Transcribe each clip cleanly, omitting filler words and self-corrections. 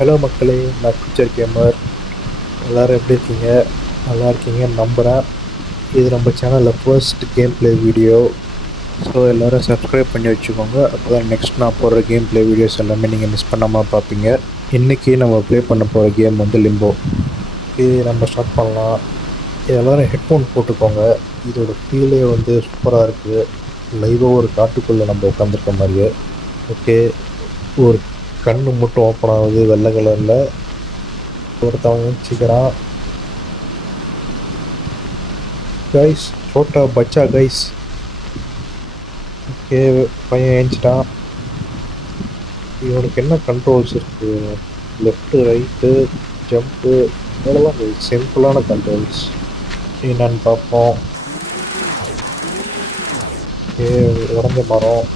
Hello மக்களே, நான் future gamer. எல்லோரும் எப்படி இருக்கீங்க? நல்லா இருக்கீங்கன்னு நம்புகிறேன். இது நம்ம சேனலில் first game play video. So எல்லோரும் சப்ஸ்கிரைப் பண்ணி வச்சுக்கோங்க. அப்போ தான் நெக்ஸ்ட் நான் போடுற கேம் ப்ளே வீடியோஸ் எல்லாமே நீங்கள் மிஸ் பண்ணாமல் பார்ப்பீங்க. இன்றைக்கி நம்ம ப்ளே பண்ண போகிற கேம் வந்து லிம்போ. இது நம்ம ஸ்டார்ட் பண்ணலாம். எல்லோரும் ஹெட்ஃபோன் போட்டுக்கோங்க. இதோட ஃபீலே வந்து சூப்பராக இருக்குது. லைவாக ஒரு காட்டுக்குள்ளே நம்ம உட்காந்துருக்க மாதிரியே. ஓகே, ஒரு கண்ணு மட்டும் ஓப்பன் ஆகுது வெள்ளை கலரில். ஒருத்தவன் ஏஞ்சிக்கிறான். கைஸ், சோட்டா பச்சா கைஸ். ஓகே, பையன் ஏஞ்சிட்டான். இவனுக்கு என்ன கண்ட்ரோல்ஸ் இருக்குது? லெஃப்ட்டு, ரைட்டு, ஜம்ப்பு, இதெல்லாம் சிம்பிளான கண்ட்ரோல்ஸ். என்னன்னு பார்ப்போம். ஓகே, உடஞ்ச மரம்.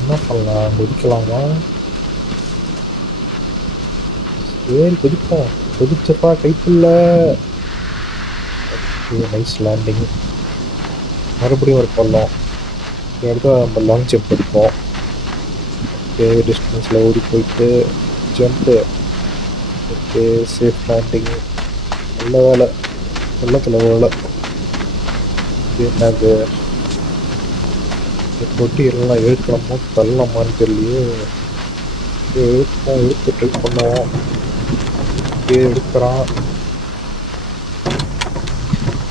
என்ன பண்ணலாம்? குதிக்கலாமா? சரி குதிப்போம். குதிச்சப்பா கைப்புள்ள. Nice landing. மறுபடியும் ஒரு பள்ளம். இந்த இடத்துல நம்ம லாங் ஜம்ப் எடுப்போம். ஓகே, டிஸ்டன்ஸில் ஓடி போயிட்டு ஜம்ப்பு. Okay, safe landing. நல்ல வேலை, வெள்ளத்தில் வேலை. என்னது தொட்டி எல்லாம் இழுக்கலாமோ தள்ளலாமான்னு தெரியலையே. இழுத்து ட்ரை பண்ணுவோம். ஓகே, எடுக்கிறான்.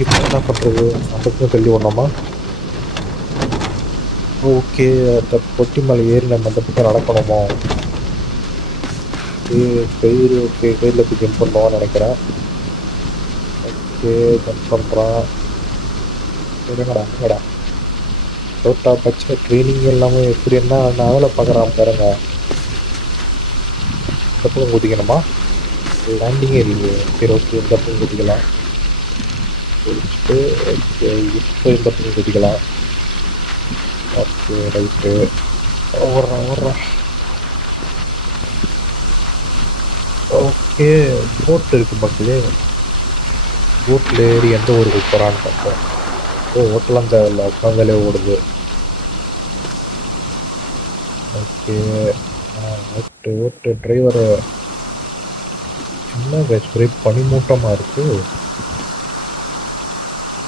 இப்போ என்ன பண்ணுறது? அதுக்கும் தள்ளி ஒன்றாமா? ஓகே, அந்த பொட்டி மேலே ஏறி நம்ம அந்த பக்கம் நடக்கணுமா? கயிறு. ஓகே, கயிறில் போய் ஜம்ப் பண்ணுவான்னு நினைக்கிறேன். ஓகே, ஜம்ப் பண்ணுறான். எங்கடா சோட்டா பச்சை ட்ரைனிங் எல்லாமே எப்படி என்ன வேலை பார்க்குறான் பாருங்க. இந்த பக்கம் குதிக்கணுமா? லேண்டிங்கே இல்லையே. சரி, ஓகே, இந்த பக்கம் குதிக்கலாம். குதிச்சுட்டு ஓகே, இப்போ இந்த பக்கம் குதிக்கலாம். Okay, right. ஓடுறான். ஓகே, போட் இருக்குது மக்களே. போட்டில் ஏறி எந்த ஊருக்கு போகிறான்னு பார்ப்போம். ஓட்டலாம் தேவையில்ல, உட்காந்தாலே ஓடுது. ஓகே, ஓட்டு டிரைவரு. என்ன ஒரே பனிமூட்டமாக இருக்குது.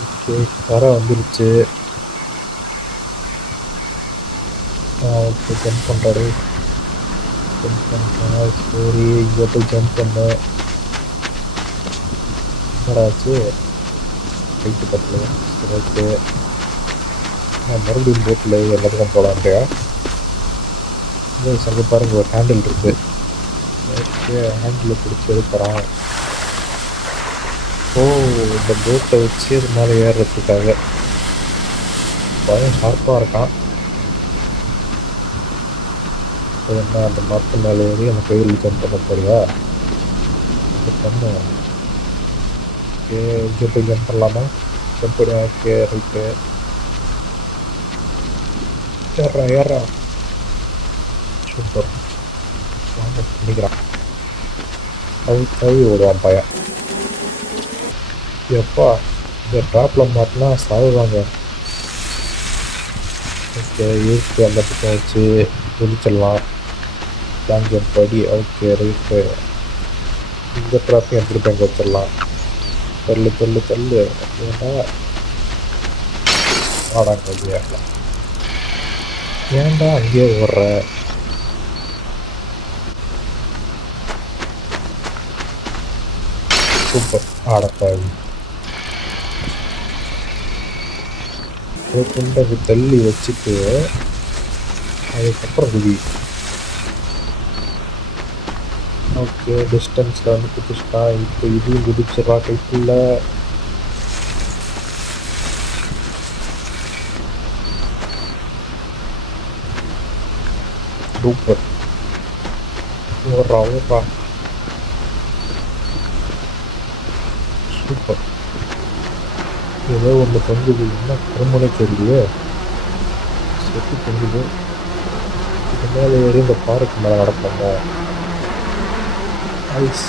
ஓகே, கரை வந்துருச்சு. ஓகே, ஜம்ப் பண்ணுறாரு. ஜம்ப் பண்ணுறான். சரி, இங்கே போய் ஜம்ப் பண்ண என்னடாச்சு? ரைட்டு பக்கத்தில். சரி, ஓகே, நான் மறுபடியும் போட்டில் எல்லாத்துக்கும் போகலான்றியா? அங்கே பாருங்கள், ஒரு ஹேண்டில் இருக்குது. ஓகே, ஹேண்டில் பிடிச்சி எடுக்கிறான். இந்த போட்டை வச்சு அது மேலே ஏறுறதுக்காக பயம் ஷார்ப்பாக இருக்கான். என்ன அந்த மரத்து மேலே ஏறி அந்த கையில் ஜம்ப் பண்ண போறியா? அது பண்ணுவோம். ஓகே, இங்கே போய் ஜம்ப் பண்ணலாமா? ஜம்ப் பண்ணி. Okay, right. ஏறா சூப்பர். பண்ணிக்கிறான். தவி ஓடுவான் பையன். எப்பா, இந்த ட்ராப்பில் மாட்டினா சாகுவாங்க. ஓகே, இருக்கு அந்த பக்கம் வச்சு குதிச்சிடலாம். லாங் ஜம்ப் படி. Okay, right. இந்த ட்ராப்பையும் எப்படி பேங்க் வச்சிடலாம். தள்ளு ஏன்னா ஆடாங்க ஏறலாம். ஏன்டா அங்கேயே ஓடுற? சூப்பர். ஆடப்பாவி. கொண்டு தள்ளி வச்சுட்டு அதுக்கப்புறம் குதி. ஓகே, டிஸ்டன்ஸில் வந்து குதிச்சிட்டான். இப்போ இதையும் குதிச்சிடறா கைக்குள்ள. சூப்பர். ஓடுறா. சூப்பர். ஏதோ ஒன்று தொங்குது. என்ன கருமுனை தெரியலையே. செத்து தொங்குது. இது மேலே ஏறி இந்த பாறைக்கு மேலே நடப்பாங்க. ஐஸ்.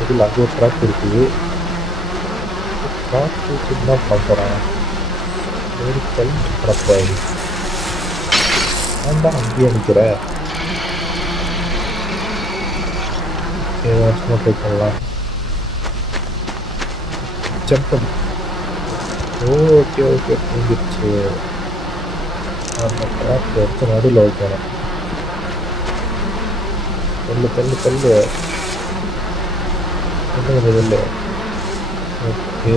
இதில் அங்கே ஒரு ட்ராக் இருக்குது. ட்ராக் வச்சு என்ன பண்ண போகிறான்? ஒரு தள்ளி கிடப்பாரு. ஏன்டா அங்கேயே நிற்கிற? ஏதாச்சும் ட்ரை பண்ணலாம். ஜம்ப் பண்ணு. ஓகே ஓகே புரிஞ்சிருச்சு. அந்த ட்ராப் எடுத்து நடுவில் வைக்கணும். தள்ளு தள்ளு தள்ளு. இன்னும் கொஞ்சம் தள்ளு. ஓகே.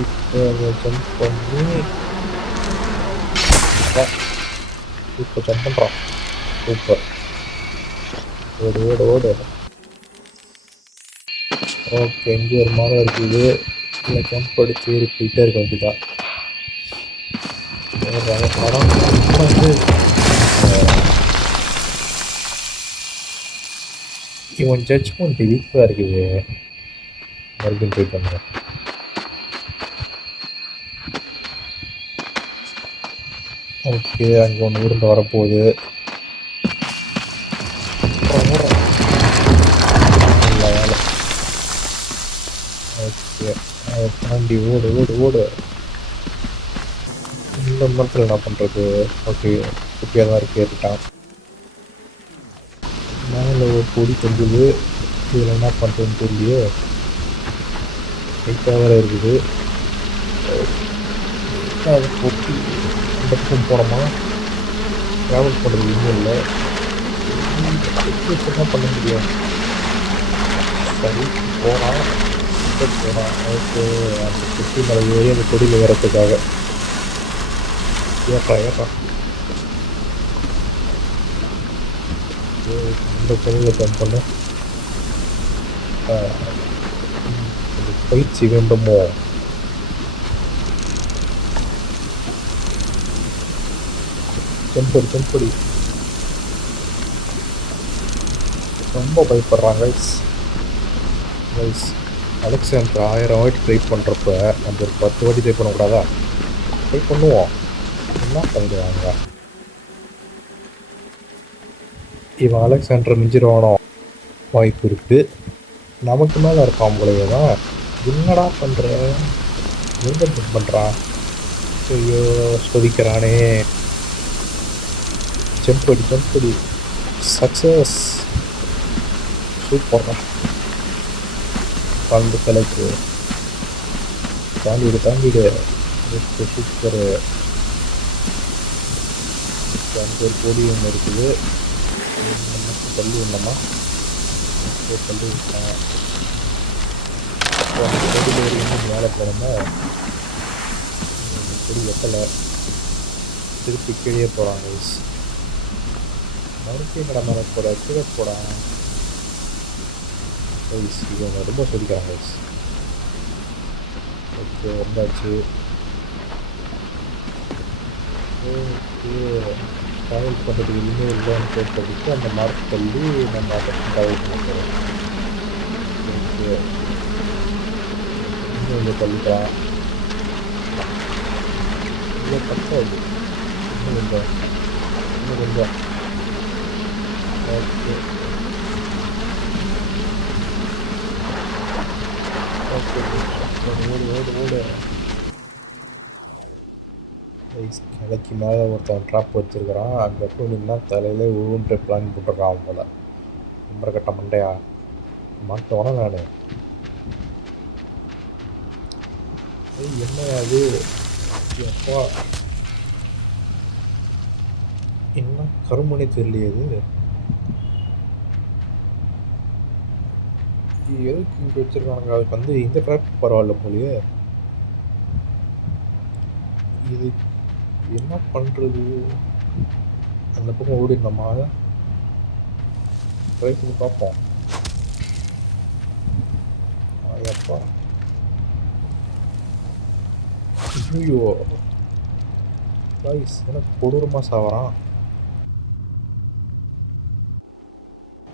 இப்போ அதை ஜம்ப் பண்ணி இப்போ ஜம்ப் பண்ணுறான். சூப்பர். ஓடு ஓடு ஓடு. ஓகே, இங்கே ஒரு மரம் இருக்குது. இல்லை ஜம்ப் அடிச்சு ஏறி போயிட்டே இருக்க வேண்டியதான். மரம் வந்து இவன் ஜட்ஜ்மெண்ட் வீக்காக இருக்குது. மறுபடியும் ட்ரை பண்ணுறேன். ஓகே, அங்கே ஒன்று உருண்டு வரப்போகுது. இல்லை வேலை. ஓகே, அதை தாண்டி ஓடு ஓடு ஓடு. இந்த மரத்தில் என்ன பண்ணுறது? ஓகே, குட்டியாக தான் இருக்கு, ஏறிட்டான். மேலே ஒரு கொடி தொங்குது. இதில் என்ன பண்ணுறதுன்னு தெரியலையே. லைட்டாக வேறு இருக்குது. அதை கொட்டி அந்த பக்கம் போனோமா ட்ராவல் பண்ணுறது இன்னும் இல்லை. என்ன பண்ண முடியும்? சரி போனால் போனால் ஓகே. அந்த குட்டி மலை ஏறி அந்த கொடியில் ஏறத்துக்காக ஏறா இந்த கொடியில் ஜம்ப் பண்ண பயிற்சி வேண்டுமோ? ஜம்படி ஜம்படி. ரொம்ப பயப்படுறாங்க கைஸ். அலெக்சாண்டர் 1000 வாட்டி ட்ரை பண்ணுறப்ப நம்ம ஒரு 10 வாட்டி ட்ரை பண்ணக்கூடாதா? ட்ரை பண்ணுவோம். என்ன பண்ணிடுவாங்க? இவன் அலெக்சாண்டர் மிஞ்சிருவானோ வாய்ப்பு இருக்குது. நமக்கு மேலே இருக்கான் போலயே தான். என்னடா பண்ணுற? எங்கே ஜம்ப் பண்ணுறான்? ஐயோ சொதிக்கிறானே. ஜம்படி ஜம்படி. சக்ஸஸ். சூப்பர். பந்து தலைக்கு தாண்டிடு தாண்டிடு. சூப்பரு. அங்கே ஒரு கொடி ஒன்று இருக்குது. தள்ளி விடலாமா? தள்ளி விட்டான். அந்த கொடியில் ஒரு இன்னும் மேலே போனோம்னா கொடி வெட்டலை. திருப்பி கீழே போகிறாங்க கைஸ். மறுபடியும் கடை மேலே போட கீழே போடான் கைஸ். இவங்க ரொம்ப சொல்லிக்கிறாங்க கைஸ். ஓகே வந்தாச்சு. ஓகே, ட்ராவல் பண்ணுறதுக்கு இன்னும் இல்லைன்னு கேட்டதுக்கு அந்த மார்க் தள்ளி நம்ம அதை ட்ராவல் பண்ண போகிறோம். ஓகே, இன்னும் இங்கே தள்ளிக்கலாம். இங்கே பத்தாது. இன்னும் கொஞ்சம் இன்னும் கொஞ்சம். ஓகே ஓகே ஓடு ஓடு ஓடு. கிளைக்கு மேலே ஒருத்தன் ட்ராப் வச்சுருக்கிறான். அங்கே போய் நின்னா தலையிலே விழுன்ற பிளான் போட்டிருக்கான் அவன் போல. நம்பரை கட்ட மண்டையா மாட்டோனா நான். என்ன அது? எப்பா என்ன கருமணி தெரியலையே இது. எதுக்கு இங்கே வச்சுருக்காங்க? அதுக்கு வந்து இந்த ட்ராப் பரவாயில்ல போலியே. இது என்ன பண்ணுறது? அந்த பக்கம் ஓடிடணுமா? ட்ரை பண்ணி பார்ப்போம். எப்பா ஐயோ கைஸ், எனக்கு கொடூரமாக சாவறான்.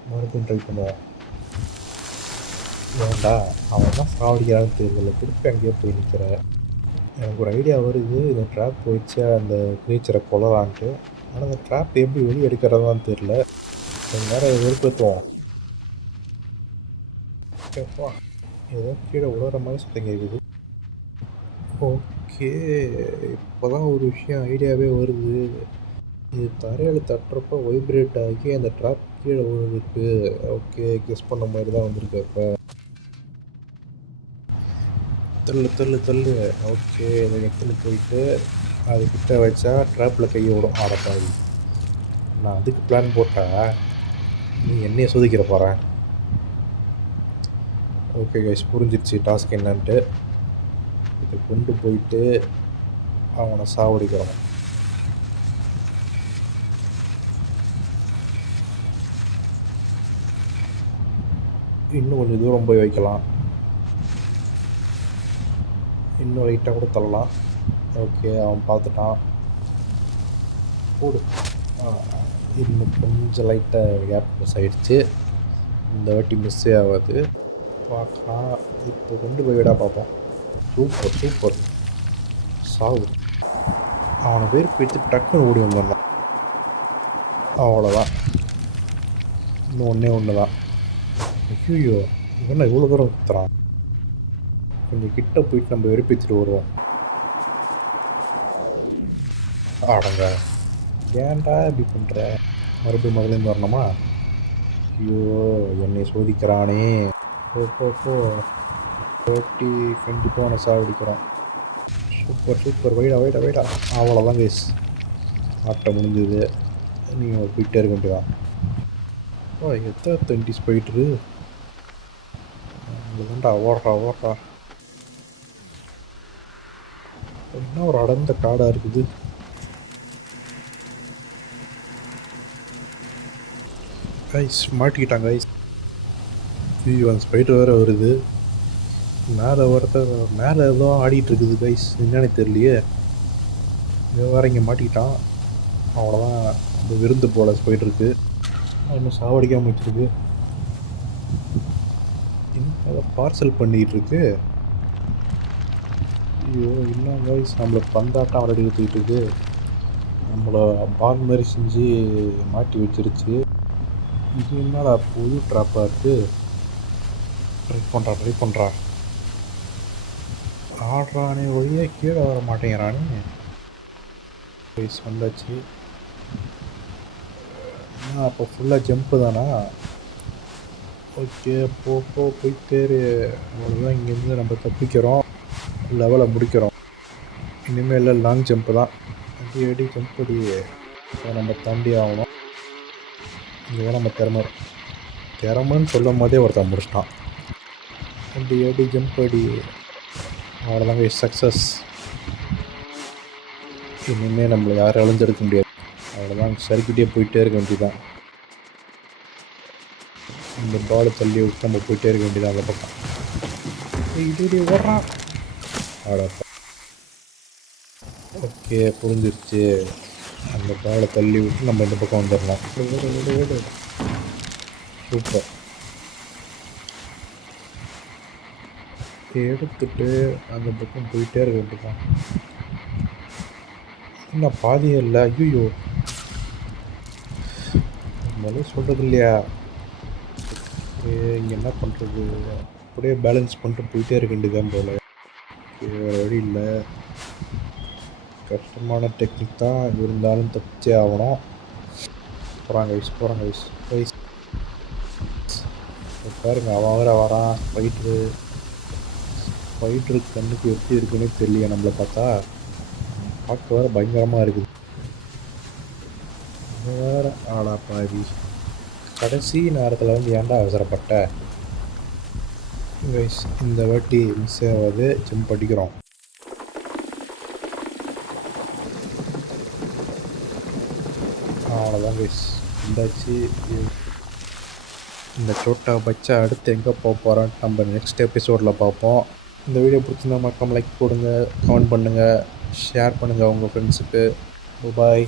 மறுபடியும் ட்ரை பண்ணுவோம். ஏன்டா அவன் தான் சாவடிக்கிறான்னு தெரியல. திருப்பி அங்கேயே போய் நிற்கிற. எனக்கு ஒரு ஐடியா வருது, இந்த ட்ராப் வச்சு அந்த க்ரீச்சரை கொல்லலான்ட்டு. ஆனால் அந்த ட்ராப் எப்படி வெளியே எடுக்கிறதான்னு தெரில. கொஞ்சம் நேரம் வெறுப்பேற்றுவோம். எப்பா ஏதோ கீழே உழற மாதிரி சுத்தம் கேட்குது. ஓகே, இப்போ தான் ஒரு விஷயம் ஐடியாவே வருது. இது தரையில் தட்டுறப்போ வைப்ரேட் ஆகி அந்த ட்ராப் கீழே விழுந்துருக்கு. ஓகே, கெஸ் பண்ண மாதிரி தான் வந்திருக்கு. அப்போ தள்ளு தள்ளு தள்ளு. ஓகே, இதை எடுத்துன்னு போயிட்டு அதுக்கிட்ட வச்சா ட்ராப்பில் கையை விடும். ஆடப்பாவி, நான் அதுக்கு பிளான் போட்டா நீ என்னையை சோதிக்கிற போகிறேன். ஓகே கைஸ், புரிஞ்சிருச்சு டாஸ்க் என்னன்ட்டு. இதை கொண்டு போயிட்டு அவனை சாவடிக்கிறோம். இன்னும் கொஞ்சம் தூரம் போய் வைக்கலாம். இன்னும் லைட்டாக கூட தள்ளலாம். ஓகே, அவன் பார்த்துட்டான். போடு. இன்னும் கொஞ்சம் லைட்டாக கேப் மிஸ் ஆகிடுச்சு. இந்த வாட்டி மிஸ்ஸே ஆகாது. பார்க்கலாம். இப்போ கொண்டு போய் விடா பார்ப்போம். சூப்பர் சூப்பர், சாவு. அவனை பேர் போயிட்டு டக்குன்னு ஓடி வந்துடலாம். அவ்வளோதான். இன்னும் ஒன்று தான். ஐயோ, இவனை இவ்வளோ தூரம் குத்துறான். கொஞ்சம் கிட்ட போயிட்டு நம்ம வெறுப்பிச்சுட்டு வருவோம். ஆடங்க, ஏன்டா இப்படி பண்ணுற? மறுபடியும் முதலேருந்து வரணுமா? ஐயோ, என்னை சோதிக்கிறானே. போ ஓட்டி கண்டிப்பாக அவனை சாவடிக்கிறான். சூப்பர் சூப்பர், வைடா வைடா வைடா. அவ்வளோதான் கைஸ், ஆட்டம் முடிஞ்சது. நீங்கள் போயிட்டே இருக்க வேண்டியதான். எத்தனை தண்டிஸ் போயிட்டுரு. இல்லைண்டா, ஓடுறா. என்ன ஒரு அடர்ந்த காடாக இருக்குது. கைஸ் மாட்டிக்கிட்டாங்க கைஸ். ஐயோ, அந்த ஸ்பைடர் வேறு வருது. மேலே ஏதோ ஆடிட்டு இருக்குது கைஸ், என்னன்னு தெரியலையே. வேறு இங்கே மாட்டிக்கிட்டான். அவ்வளோதான், இந்த விருந்து போல் ஸ்பைடருக்கு. இன்னும் சாவடிக்காமல் வச்சுருக்கு. இன்னும் பார்சல் பண்ணிகிட்டு இருக்கு. ஐயோ, இன்னும் கைஸ் நம்மளை பந்தாட்டம் விளையாடி ஊற்றிக்கிட்டு இருக்கு. நம்மளை பால் மாதிரி செஞ்சு மாட்டி வச்சிருச்சு. இது என்னடா புது ட்ராப்பாக இருக்குது. ட்ரை பண்ணுறா. ஆடுறானே ஒழிய கீழே வர மாட்டேங்கிறானே. கைஸ் வந்தாச்சு. அப்போ ஃபுல்லாக ஜம்ப்பு தானா? ஓகே, போயிட்டே. அவ்வளோதான், இங்கேருந்து நம்ம தப்பிக்கிறோம், லெவலை முடிக்கிறோம். இனிமேல் லாங் ஜம்ப்பு தான். அடி ஜம்ப் அடி. நம்ம தாண்டி ஆகணும். இதுதான் நம்ம திறமைன்னு சொல்லும் போதே ஒருத்தன் முடிச்சிட்டான். அடி ஜம்ப் அடி. அவ்வளோதாங்க, சக்ஸஸ். இனிமேல் நம்மளை யாரும் அழிஞ்செடுக்க முடியாது. அவ்வளோதான், சரிக்கிட்டே போயிட்டே இருக்க வேண்டியதான். இந்த பாலை தள்ளி விட்டு நம்ம போயிட்டே இருக்க வேண்டியதான் அந்த பக்கம். இது ஓடுறான். ஓகே, புரிஞ்சிருச்சு. அந்த பாலை தள்ளி விட்டு நம்ம இந்த பக்கம் வந்துடலாம். சூப்பர். எடுத்துட்டு அந்த பக்கம் போயிட்டே இருக்க வேண்டியதான். இன்னும் பாதியே இல்லை. ஐயோ, நம்மளே சொல்கிறது இல்லையா. இங்கே என்ன பண்ணுறது, அப்படியே பேலன்ஸ் பண்ணிட்டு போயிட்டே இருக்க வேண்டியதான் போல். வேறு வழி இல்லை. கஷ்டமான டெக்னிக் தான், இருந்தாலும் தப்பிச்சே ஆகணும். போகிறாங்க வயசு பாருங்க, அவன் வேறு வரான். ஃபைட்ரு கண்ணுக்கு எப்படி இருக்குன்னே தெரியல. நம்மளை பார்த்தா பார்க்க வேறு பயங்கரமாக இருக்குது. வேறு ஆடா பாதி கடைசி நேரத்தில் வந்து ஏன்டா அவசரப்பட்ட. கைஸ், இந்த வாட்டி மிஸ் ஆகாது, ஜம்ப் அடிக்கிறோம். அவ்வளோதான் கைஸ், இருந்தாச்சு. இந்த சோட்டா பச்சா அடுத்து எங்கே போக போகிறோன்னு நம்ம நெக்ஸ்ட் எபிசோடில் பார்ப்போம். இந்த வீடியோ பிடிச்சிருந்தா மறக்காம லைக் போடுங்க, கமெண்ட் பண்ணுங்கள், ஷேர் பண்ணுங்கள் உங்கள் ஃப்ரெண்ட்ஸுக்கு. பாய்.